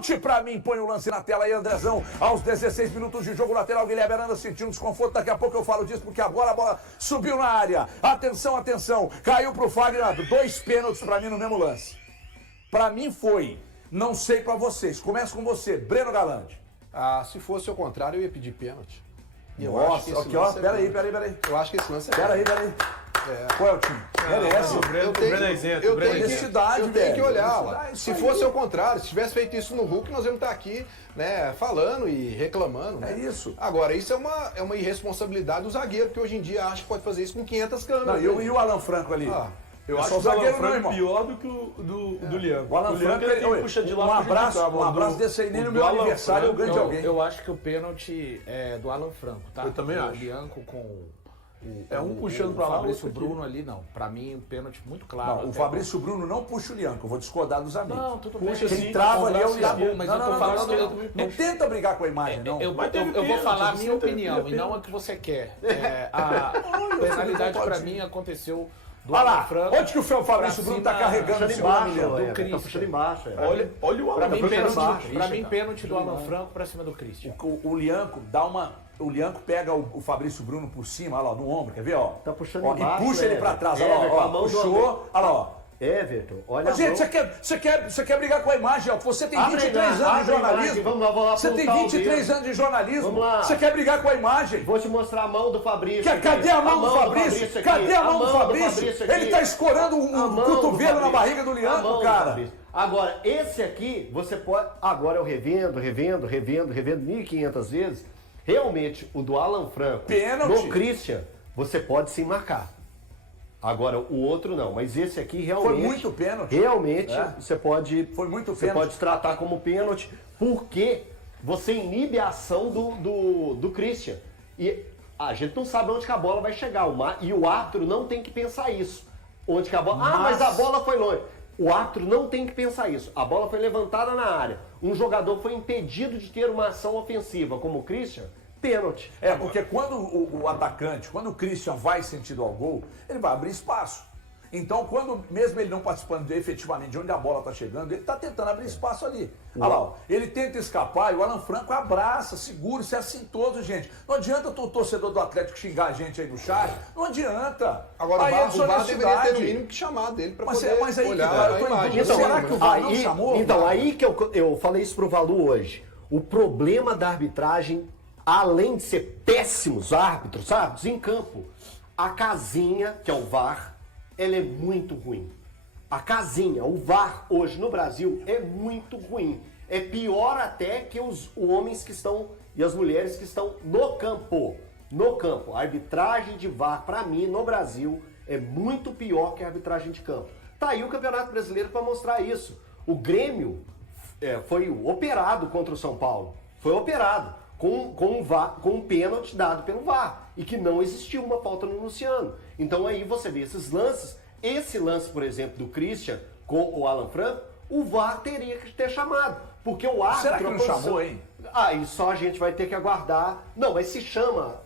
Pênalti pra mim, põe o lance na tela aí, Andrezão. Aos 16 minutos de jogo, lateral, Guilherme Arana sentiu um desconforto. Daqui a pouco eu falo disso, porque agora a bola subiu na área. Atenção, atenção. Caiu pro Fagner. 2 pênaltis pra mim no mesmo lance. Pra mim foi. Não sei pra vocês. Começa com você, Breno Galante. Ah, se fosse o contrário, eu ia pedir pênalti. Nossa, aqui ó, peraí. Eu acho que esse lance é Peraí. Qual é o time? Merece. Eu tenho que olhar lá. Se fosse o contrário, se tivesse feito isso no Hulk, nós íamos estar aqui, né, falando e reclamando. Né? É isso. Agora, isso é uma irresponsabilidade do zagueiro, que hoje em dia acha que pode fazer isso com 500 câmeras. Não, e o Alan Franco ali? Eu acho que o Alan Franco é pior do que o do Lian. O Alan Franco, ele puxa de lá. Um abraço desse aí, nem no meu aniversário eu ganho de alguém. Eu acho que o pênalti é do Alan Franco, tá? Eu também acho. O Lianco com puxando pra lá. O Fabrício Bruno ali, não. Pra mim, um pênalti muito claro. Não, o Fabrício Bruno não puxa o Lianco, eu vou discordar dos amigos. Não, tudo puxa bem. Quem trava ali é o Lianco. Mas eu tô falando... Não tenta brigar com a imagem, não. Eu vou falar a minha opinião e não a que você quer. A penalidade pra mim aconteceu... Olha lá, onde que o Fabrício Bruno tá carregando o Tá puxando embaixo. Olha o Alan. Pra mim, pênalti do Alan Franco pra cima do Christian. O Lianco dá uma... O Lianco pega o Fabrício Bruno por cima, olha lá, no ombro, quer ver, ó? Tá puxando ó, embaixo, e puxa ele pra trás, olha lá, ó, puxou, olha lá, ó. Everton, olha. Gente, você quer brigar com a imagem, ó? Você tem 23 anos de jornalismo. Vamos lá, você tem 23 anos de jornalismo. Vamos lá. Você quer brigar com a imagem? Vou te mostrar a mão do Fabrício. Cadê a mão do Fabrício? Cadê a mão do Fabrício? Ele tá escorando um cotovelo na barriga do Lianco, cara. Agora, esse aqui, você pode... Agora eu revendo 1.500 vezes. Realmente, o do Alan Franco Pênalti. no Christian, você pode sim marcar. Agora, o outro não, mas esse aqui realmente... Foi muito pênalti. Realmente, você pode... Foi muito Você pênalti. pode tratar como pênalti, porque você inibe a ação do Christian. E a gente não sabe onde que a bola vai chegar. E o árbitro não tem que pensar isso. Onde que a bola... mas a bola foi longe. O árbitro não tem que pensar isso. A bola foi levantada na área. Um jogador foi impedido de ter uma ação ofensiva, como o Christian... Pênalti. Porque quando o atacante, quando o Christian vai sentido ao gol, ele vai abrir espaço. Então, quando, mesmo ele não participando efetivamente de onde a bola está chegando, ele está tentando abrir espaço ali. Olha lá, ó, ele tenta escapar e o Alan Franco abraça, segura, isso é assim todo, gente. Não adianta o torcedor do Atlético xingar a gente aí no chat, não adianta. Agora aí o VAR deveria ter no mínimo que chamar dele para poder olhar a imagem. Será que o VAR não chamou? Então, aí que eu falei isso pro Valu hoje. O problema da arbitragem, além de ser péssimos árbitros em campo, a casinha, que é o VAR, ela é muito ruim. A casinha, o VAR hoje no Brasil é muito ruim. É pior até que os homens que estão e as mulheres que estão no campo. No campo. A arbitragem de VAR, pra mim, no Brasil, é muito pior que a arbitragem de campo. Tá aí o Campeonato Brasileiro para mostrar isso. O Grêmio foi operado contra o São Paulo. Foi operado. Com um pênalti dado pelo VAR, e que não existiu uma falta no Luciano. Então aí você vê esses lances, esse lance, por exemplo, do Christian com o Alan Franco, o VAR teria que ter chamado, porque o árbitro... Será que não chamou, hein? Aí só a gente vai ter que aguardar. Não, mas se chama...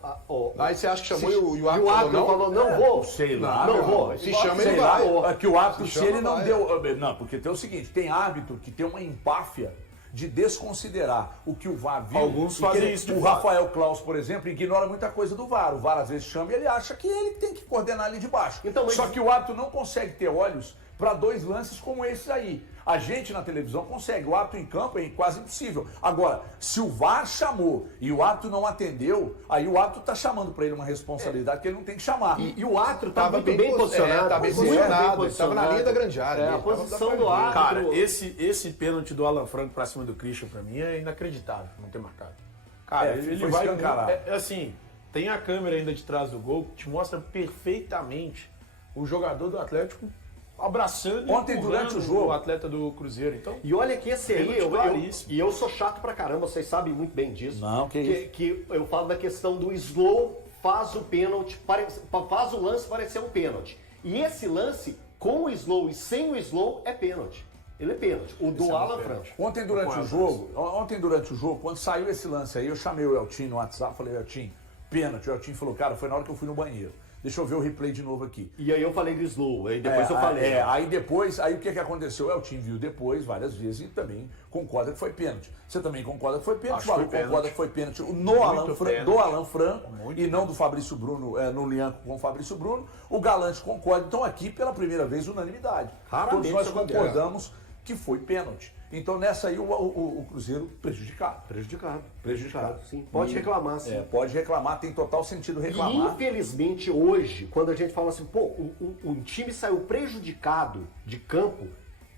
Aí você acha que chamou e o árbitro falou, não vou. Sei lá. Não vou. Se chama, ele vai. Que o árbitro, se ele não deu... Não, porque tem o seguinte, tem árbitro que tem uma empáfia de desconsiderar o que o VAR viu. Alguns fazem isso. O Rafael Claus, por exemplo, ignora muita coisa do VAR. O VAR às vezes chama e ele acha que ele tem que coordenar ali de baixo. Então, Só que o árbitro não consegue ter olhos para 2 lances como esses aí. A gente na televisão consegue, o árbitro em campo é quase impossível. Agora, se o VAR chamou e o árbitro não atendeu, aí o árbitro tá chamando para ele uma responsabilidade que ele não tem que chamar. E o árbitro estava bem posicionado. Estava bem posicionado, estava na linha da grande área. A posição do árbitro... Cara, esse pênalti do Alan Franco pra cima do Christian, pra mim, é inacreditável não ter marcado. Cara, ele foi vai... escancarado. Assim, tem a câmera ainda de trás do gol que te mostra perfeitamente o jogador do Atlético abraçando ontem durante o jogo o atleta do Cruzeiro. Então, e olha que esse aí, eu sou chato pra caramba, vocês sabem muito bem disso. Não, que eu falo da questão do slow, faz o pênalti, faz o lance parecer um pênalti. E esse lance, com o slow e sem o slow, é pênalti. Ele é pênalti. O do Alan Franco. Ontem durante o jogo, quando saiu esse lance aí, eu chamei o Eltinho no WhatsApp, falei, Eltinho, pênalti. O Eltinho falou, cara, foi na hora que eu fui no banheiro. Deixa eu ver o replay de novo aqui. E aí eu falei do slow, aí depois eu falei. Aí o que aconteceu? O time viu depois, várias vezes, e também concorda que foi pênalti. Você também concorda que foi pênalti, Valu concorda que foi pênalti do Alan Franco e não do Fabrício Bruno, no Lianco com o Fabrício Bruno. O Galante concorda. Então aqui, pela primeira vez, unanimidade. Todos nós concordamos que foi pênalti. Então nessa aí o Cruzeiro prejudicado. Prejudicado, sim. Pode reclamar, sim. Pode reclamar, tem total sentido reclamar. E infelizmente hoje, quando a gente fala assim, um time saiu prejudicado de campo,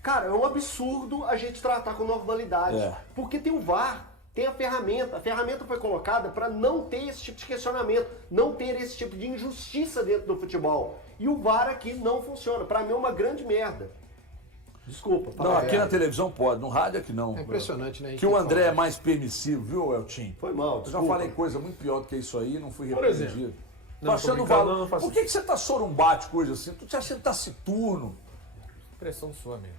cara, é um absurdo a gente tratar com normalidade. Porque tem o VAR, tem a ferramenta foi colocada para não ter esse tipo de questionamento, não ter esse tipo de injustiça dentro do futebol. E o VAR aqui não funciona. Para mim é uma grande merda. Desculpa. Não, aqui na televisão pode, no rádio aqui não. É impressionante, né? Que o André é mais permissivo, viu, Eltim? Foi mal, Eu já falei coisa muito pior do que isso aí, não fui Por repreendido. Não, Achando não Por que você tá sorumbático hoje assim? Tu te achando taciturno? Impressão sua mesmo.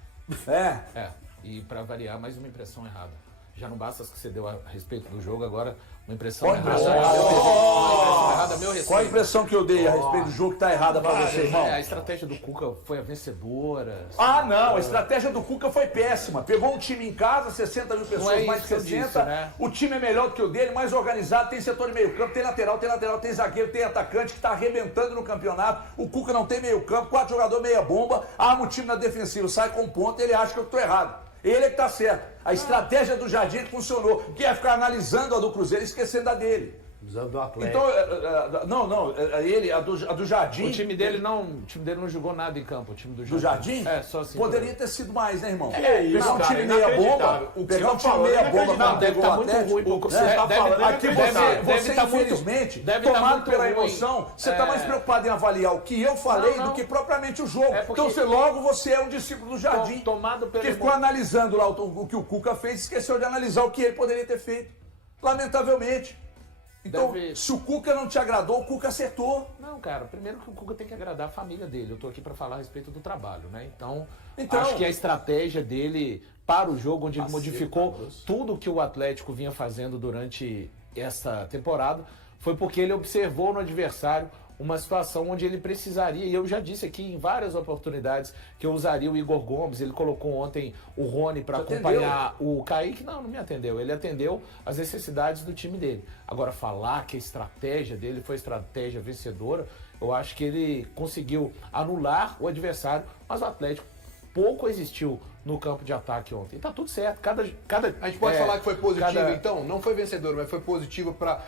É. E pra variar, mais uma impressão errada. Já não basta as que você deu a respeito do jogo, agora uma impressão Qual errada. impressão? Uma impressão errada a meu respeito. Qual a impressão que eu dei a respeito do jogo que tá errada pra você, irmão? A estratégia do Cuca foi a vencedora. Ah, não, a estratégia do Cuca foi péssima. Pegou um time em casa, 60 mil pessoas, é mais de isso que eu 60. disse, né? O time é melhor do que o dele, mais organizado, tem setor de meio campo, tem lateral, tem zagueiro, tem atacante que tá arrebentando no campeonato. O Cuca não tem meio campo, 4 jogadores meia bomba, arma o time na defensiva, sai com ponta, ele acha que eu tô errado. Ele é que tá certo. A estratégia do Jardim funcionou, que é ficar analisando a do Cruzeiro e esquecendo a dele. Usando do Atlético. Então, a do Jardim. O time dele não jogou nada em campo, o time do Jardim. Do Jardim? É, só assim. Poderia ter sido mais, né, irmão? Isso, pegar um time meia bomba. Pegar um time meia bomba. Não, deve estar muito ruim. Você tá falando Aqui você tá infelizmente, deve tá tomado muito pela ruim. emoção, você está mais preocupado em avaliar o que eu falei Não. do que propriamente o jogo. Porque- Então, logo você é um discípulo do Jardim. Tomado pela Que ficou analisando lá o que o Cuca fez e esqueceu de analisar o que ele poderia ter feito. Lamentavelmente. Então, se o Cuca não te agradou, o Cuca acertou. Não, cara, primeiro que o Cuca tem que agradar a família dele. Eu tô aqui para falar a respeito do trabalho, né? Então, acho que a estratégia dele para o jogo, onde ele modificou tudo que o Atlético vinha fazendo durante essa temporada, foi porque ele observou no adversário uma situação onde ele precisaria, e eu já disse aqui em várias oportunidades que eu usaria o Igor Gomes. Ele colocou ontem o Rony para acompanhar o Kaique. Não me atendeu. Ele atendeu as necessidades do time dele. Agora, falar que a estratégia dele foi estratégia vencedora, eu acho que ele conseguiu anular o adversário, mas o Atlético pouco existiu no campo de ataque ontem. Tá tudo certo. A gente pode falar que foi positivo, então? Não foi vencedor, mas foi positivo para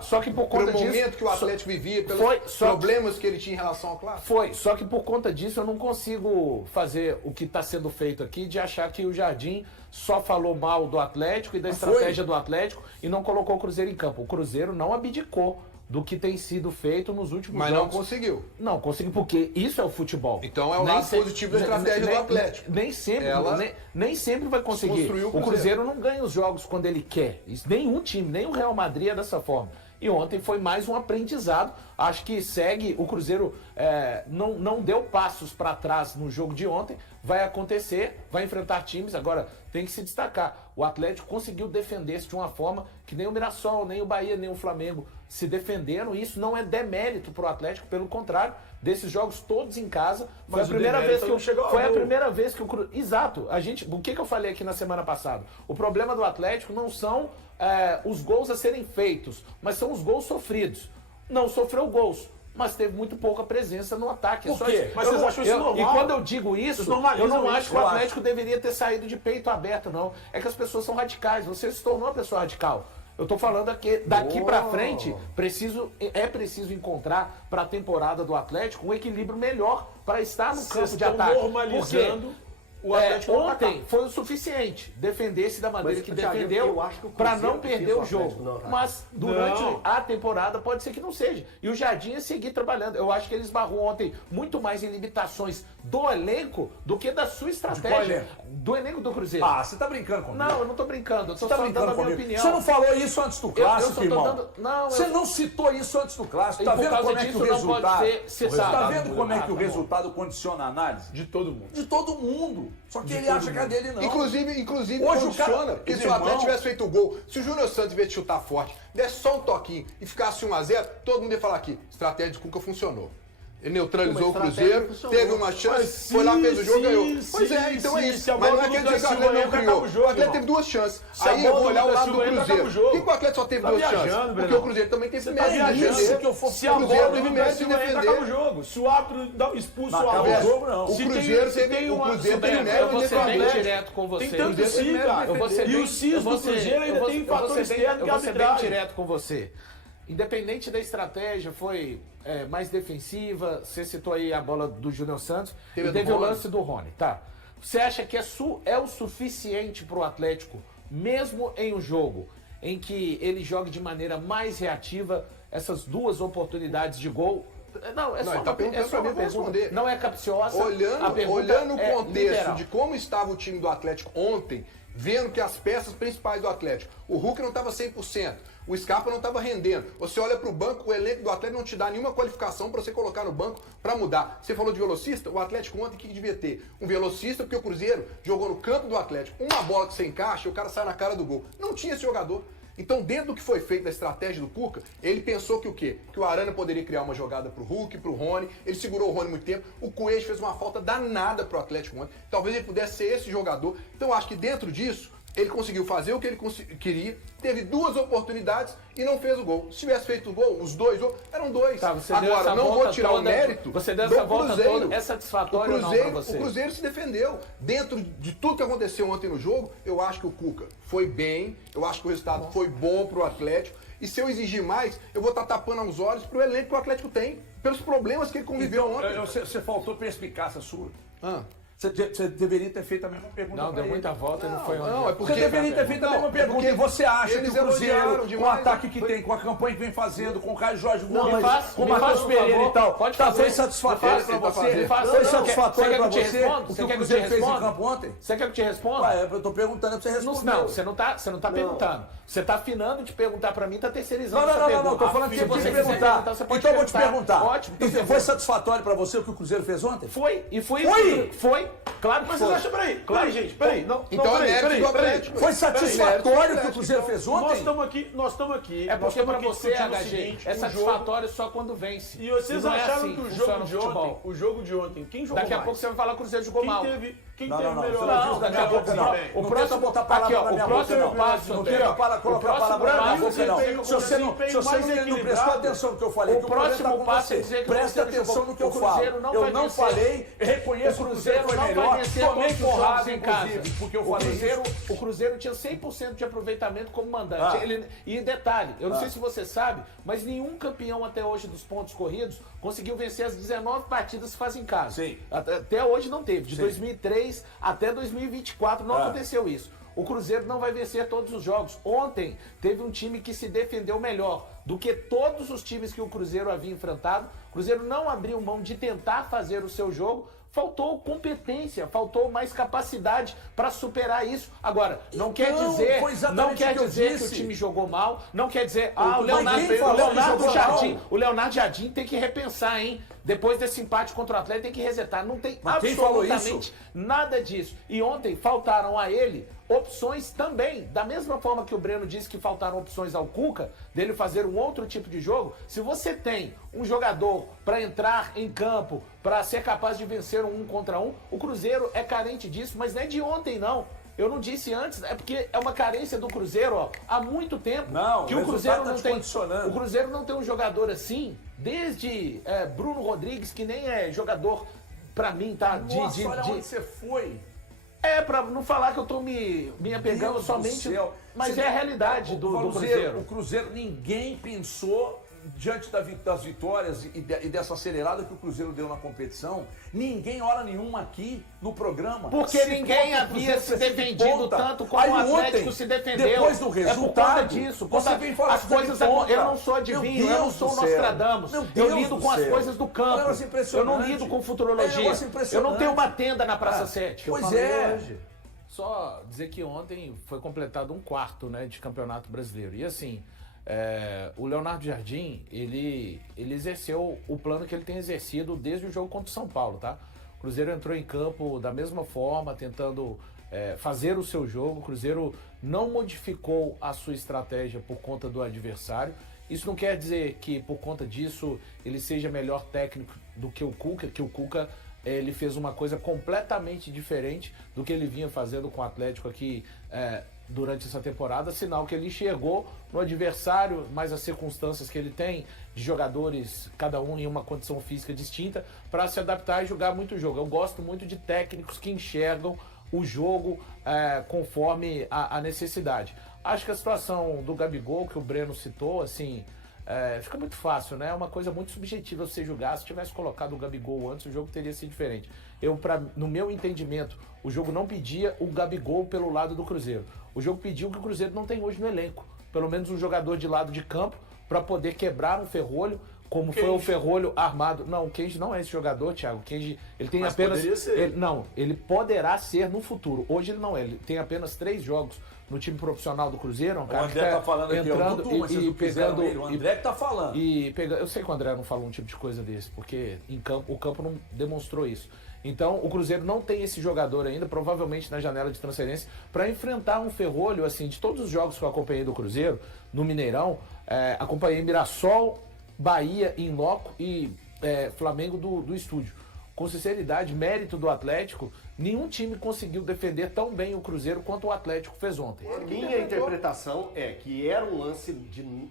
só que por conta o momento disso, que o Atlético vivia, pelos problemas que ele tinha em relação ao clássico? Foi, só que por conta disso eu não consigo fazer o que está sendo feito aqui, de achar que o Jardim só falou mal do Atlético e da estratégia do Atlético e não colocou o Cruzeiro em campo. O Cruzeiro não abdicou do que tem sido feito nos últimos Mas jogos. não conseguiu. Não conseguiu, porque isso é o futebol. Então é o lado positivo da estratégia do Atlético. Nem sempre vai conseguir. O Cruzeiro não ganha os jogos quando ele quer. Isso, nenhum time, nem o Real Madrid é dessa forma. E ontem foi mais um aprendizado. Acho que segue. O Cruzeiro não deu passos para trás no jogo de ontem. Vai acontecer, vai enfrentar times. Agora, tem que se destacar. O Atlético conseguiu defender-se de uma forma que nem o Mirassol, nem o Bahia, nem o Flamengo se defenderam. E isso não é demérito para o Atlético, pelo contrário. Desses jogos todos em casa, foi a primeira vez que o Cruzeiro... Exato. O que eu falei aqui na semana passada? O problema do Atlético não são os gols a serem feitos, mas são os gols sofridos. Não sofreu gols, mas teve muito pouca presença no ataque. Por quê? Mas vocês acham isso normal? E quando eu digo isso, eu não acho que o Atlético deveria ter saído de peito aberto, não. É que as pessoas são radicais. Você se tornou uma pessoa radical. Eu tô falando aqui, daqui pra frente, é preciso encontrar para a temporada do Atlético um equilíbrio melhor para estar no campo de ataque. Normalizando o Atlético ontem foi o suficiente defender-se da maneira que defendeu para não perder o jogo. Mas durante a temporada pode ser que não seja. E o Jardim ia seguir trabalhando. Eu acho que ele esbarrou ontem muito mais em limitações do elenco do que da sua estratégia. Do elenco do Cruzeiro. Ah, você tá brincando comigo? Não, eu não tô brincando. Eu tô Você tá só brincando dando a minha comigo? opinião. Você não falou isso antes do clássico, irmão? Você não citou isso antes do clássico. E Tá por vendo causa como é que disso o não resultado... pode ser Você tá cessado. vendo como é que o resultado condiciona a análise? De todo mundo. De todo mundo. tudo. Só que ele acha que a dele não. Inclusive Hoje condiciona. Porque se o Atlético tivesse feito o gol, se o Júnior Santos, em vez de chutar forte, desse só um toquinho e ficasse 1-0, todo mundo ia falar aqui, estratégia de Cuca funcionou. Ele neutralizou o Cruzeiro, teve uma chance, foi lá, fez o jogo, ganhou. Pois é, então é isso. Mas não é quer dizer que o Atlético não criou. O Atlético teve 2 chances. Aí eu vou olhar o lado do Cruzeiro. Por que o Atlético só teve 2 chances? Porque o Cruzeiro também teve mérito de defender. Se a bola teve mérito de defender, acaba o jogo. Se o árbitro expulsa o árbitro, o Cruzeiro teve mérito de defender. Direto com você. Tem tanto sim, cara. E o CIS do Cruzeiro ainda tem fator externo que eu vou ser bem arbitragem. direto com você. Independente da estratégia, foi mais defensiva. Você citou aí a bola do Júnior Santos e teve o lance do Rony, tá? Você acha que é o suficiente para o Atlético, mesmo em um jogo em que ele jogue de maneira mais reativa, essas 2 oportunidades de gol? Não, é só uma pergunta. Não é capciosa. Olhando o contexto literal. de como estava o time do Atlético ontem, vendo que as peças principais do Atlético, o Hulk não estava 100%, o Scarpa não estava rendendo. Você olha para o banco, o elenco do Atlético não te dá nenhuma qualificação para você colocar no banco para mudar. Você falou de velocista, o Atlético ontem, o que devia ter? Um velocista, porque o Cruzeiro jogou no campo do Atlético, uma bola que você encaixa e o cara sai na cara do gol. Não tinha esse jogador. Então, dentro do que foi feito da estratégia do Cuca, ele pensou que o quê? Que o Arana poderia criar uma jogada pro Hulk, pro Rony, ele segurou o Rony muito tempo, o Coelho fez uma falta danada pro Atlético ontem, talvez ele pudesse ser esse jogador. Então, eu acho que dentro disso, ele conseguiu fazer o que ele queria, teve 2 oportunidades e não fez o gol. Se tivesse feito o gol, os 2 eram 2. Tá, você agora, não vou tirar o mérito. Você deu essa volta toda, é satisfatório ou não pra você? O Cruzeiro se defendeu. Dentro de tudo que aconteceu ontem no jogo, eu acho que o Cuca foi bem, eu acho que o resultado foi bom pro Atlético. E se eu exigir mais, eu vou estar tapando os olhos pro elenco que o Atlético tem, pelos problemas que ele conviveu ontem. Você faltou perspicácia sua. Ah. Você deveria ter feito a mesma pergunta. Não, deu muita volta e não foi onde. Não, é porque você deveria ter feito a mesma pergunta. E você acha que o Cruzeiro, com o ataque que tem, com a campanha que vem fazendo, com o Caio Jorge Gomes, com o Matheus Pereira e tal, foi satisfatório pra você? Foi satisfatório pra você o que o Cruzeiro fez em campo ontem? Você quer que eu te responda? Eu tô perguntando pra você responder. Não, você não tá perguntando. Você tá afinando de perguntar pra mim, tá terceirizando essa pergunta. Não, tô falando que você pode perguntar. Então eu vou te perguntar. Ótimo. Foi satisfatório pra você o que o Cruzeiro fez ontem? Foi. Foi? Claro que foi. Peraí, gente, peraí. Então é mérito do Atlético. Foi satisfatório o que o Cruzeiro fez ontem? Nós estamos aqui. É porque pra você, discutindo o HG, seguinte, é satisfatório só quando vence. E vocês não é acharam assim que futebol. o jogo de ontem, quem jogou Daqui a mais? pouco você vai falar que o Cruzeiro jogou mal. Quem Não, teve não, melhor? não, daqui a pouco não. O próximo botar palavra na minha boca, não. Não tenta colocar a palavra na minha boca, não. Se você não prestou atenção no que eu falei, o próximo passo é dizer que presta atenção no que eu falo. Eu não falei, reconheço que o Cruzeiro foi melhor, tomei porrada, inclusive, porque eu falei isso. O Cruzeiro tinha 100% de aproveitamento como mandante. E detalhe, eu não sei se você sabe, mas nenhum campeão até hoje dos pontos corridos conseguiu vencer as 19 partidas que faz em casa. Sim. Até hoje não teve. De 2003 até 2024 não aconteceu isso. O Cruzeiro não vai vencer todos os jogos. Ontem teve um time que se defendeu melhor do que todos os times que o Cruzeiro havia enfrentado. O Cruzeiro não abriu mão de tentar fazer o seu jogo. Faltou competência, faltou mais capacidade para superar isso. Agora, não quer dizer que o time jogou mal, não quer dizer, o Leonardo Jardim tem que repensar, hein? Depois desse empate contra o Atlético tem que resetar. Não tem absolutamente nada disso. E ontem faltaram a ele opções também. Da mesma forma que o Breno disse que faltaram opções ao Cuca, dele fazer um outro tipo de jogo, se você tem um jogador para entrar em campo, para ser capaz de vencer um contra um, o Cruzeiro é carente disso, mas não é de ontem, não. Eu não disse antes, é porque é uma carência do Cruzeiro, há muito tempo que o Cruzeiro não tem. O Cruzeiro não tem um jogador assim, desde Bruno Rodrigues, que nem é jogador pra mim, tá? Olha onde você foi. Pra não falar que eu tô me apegando somente. Mas é a realidade do Cruzeiro. O Cruzeiro, ninguém pensou diante das vitórias e dessa acelerada que o Cruzeiro deu na competição, ninguém, hora nenhuma aqui no programa. Porque ninguém havia se defendido tanto como o Atlético se defendeu. Depois do resultado, é por conta disso. Você vem falar as coisas eu não sou adivinho, eu não sou Nostradamus. Eu lido com as coisas do campo. Eu não lido com futurologia. Eu não tenho uma tenda na Praça 7. Pois é. Só dizer que ontem foi completado um quarto, né, de Campeonato Brasileiro. E assim, o Leonardo Jardim, ele exerceu o plano que ele tem exercido desde o jogo contra o São Paulo, tá? O Cruzeiro entrou em campo da mesma forma, tentando fazer o seu jogo. O Cruzeiro não modificou a sua estratégia por conta do adversário. Isso não quer dizer que por conta disso ele seja melhor técnico do que o Cuca, ele fez uma coisa completamente diferente do que ele vinha fazendo com o Atlético aqui durante essa temporada, sinal que ele enxergou no adversário, mais as circunstâncias que ele tem, de jogadores, cada um em uma condição física distinta, para se adaptar e jogar muito jogo. Eu gosto muito de técnicos que enxergam o jogo conforme a necessidade. Acho que a situação do Gabigol, que o Breno citou, assim, fica muito fácil, né? É uma coisa muito subjetiva você julgar. Se tivesse colocado o Gabigol antes, o jogo teria sido diferente. No meu entendimento, o jogo não pedia o Gabigol pelo lado do Cruzeiro. O jogo pediu o que o Cruzeiro não tem hoje no elenco. Pelo menos um jogador de lado de campo para poder quebrar um ferrolho, como foi o ferrolho armado. Não, o Kenji não é esse jogador, Thiago. O Kenji, ele tem Mas apenas... poderia ser. Ele poderá ser no futuro. Hoje ele não é. Ele tem apenas 3 jogos no time profissional do Cruzeiro. Um O cara André tá falando aqui, entrando Dudu, mas vocês não fizeram ele. O André que tá falando. Eu sei que o André não falou um tipo de coisa desse, porque o campo não demonstrou isso. Então, o Cruzeiro não tem esse jogador ainda, provavelmente na janela de transferência, para enfrentar um ferrolho, assim, de todos os jogos que eu acompanhei do Cruzeiro, no Mineirão, acompanhei Mirassol, Bahia em loco e Flamengo do estúdio. Com sinceridade, mérito do Atlético, nenhum time conseguiu defender tão bem o Cruzeiro quanto o Atlético fez ontem. Minha interpretação é que era um lance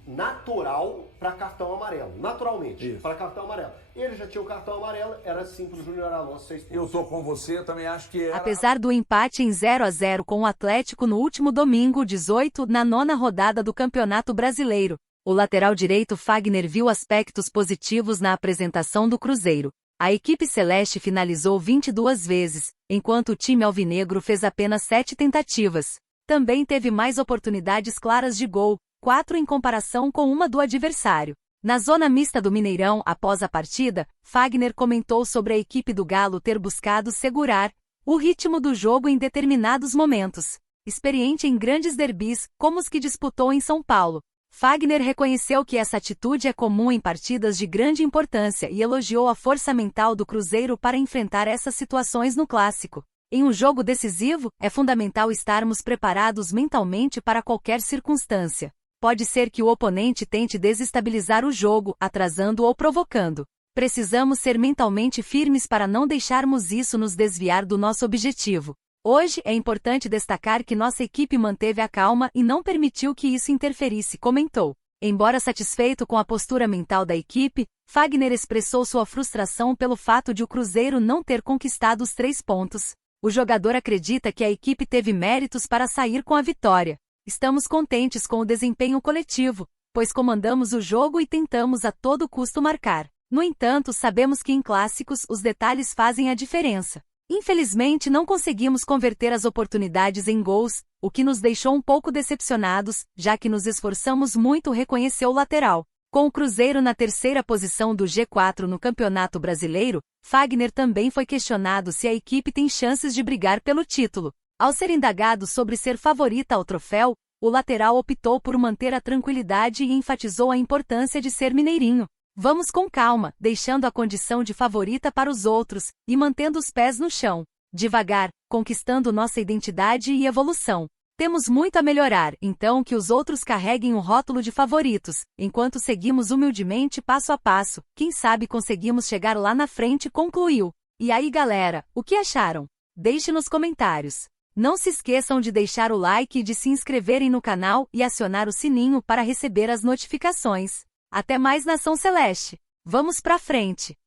natural para cartão amarelo. Naturalmente, para cartão amarelo. Ele já tinha o cartão amarelo, era simples, Júnior Alonso 6 pontos. Eu tô com você, eu também acho que era... Apesar do empate em 0-0 com o Atlético no último domingo, 18, na 9ª rodada do Campeonato Brasileiro, o lateral direito Fagner viu aspectos positivos na apresentação do Cruzeiro. A equipe celeste finalizou 22 vezes, enquanto o time alvinegro fez apenas 7 tentativas. Também teve mais oportunidades claras de gol, 4 em comparação com uma do adversário. Na zona mista do Mineirão, após a partida, Fagner comentou sobre a equipe do Galo ter buscado segurar o ritmo do jogo em determinados momentos. Experiente em grandes derbis, como os que disputou em São Paulo, Fagner reconheceu que essa atitude é comum em partidas de grande importância e elogiou a força mental do Cruzeiro para enfrentar essas situações no clássico. Em um jogo decisivo, é fundamental estarmos preparados mentalmente para qualquer circunstância. Pode ser que o oponente tente desestabilizar o jogo, atrasando ou provocando. Precisamos ser mentalmente firmes para não deixarmos isso nos desviar do nosso objetivo. Hoje é importante destacar que nossa equipe manteve a calma e não permitiu que isso interferisse, comentou. Embora satisfeito com a postura mental da equipe, Fagner expressou sua frustração pelo fato de o Cruzeiro não ter conquistado os 3 pontos. O jogador acredita que a equipe teve méritos para sair com a vitória. Estamos contentes com o desempenho coletivo, pois comandamos o jogo e tentamos a todo custo marcar. No entanto, sabemos que em clássicos os detalhes fazem a diferença. Infelizmente não conseguimos converter as oportunidades em gols, o que nos deixou um pouco decepcionados, já que nos esforçamos muito, reconheceu o lateral. Com o Cruzeiro na 3ª posição do G4 no Campeonato Brasileiro, Fagner também foi questionado se a equipe tem chances de brigar pelo título. Ao ser indagado sobre ser favorita ao troféu, o lateral optou por manter a tranquilidade e enfatizou a importância de ser mineirinho. Vamos com calma, deixando a condição de favorita para os outros, e mantendo os pés no chão. Devagar, conquistando nossa identidade e evolução. Temos muito a melhorar, então que os outros carreguem o rótulo de favoritos, enquanto seguimos humildemente passo a passo, quem sabe conseguimos chegar lá na frente, concluiu. E aí galera, o que acharam? Deixe nos comentários. Não se esqueçam de deixar o like e de se inscreverem no canal e acionar o sininho para receber as notificações. Até mais, Nação Celeste! Vamos pra frente!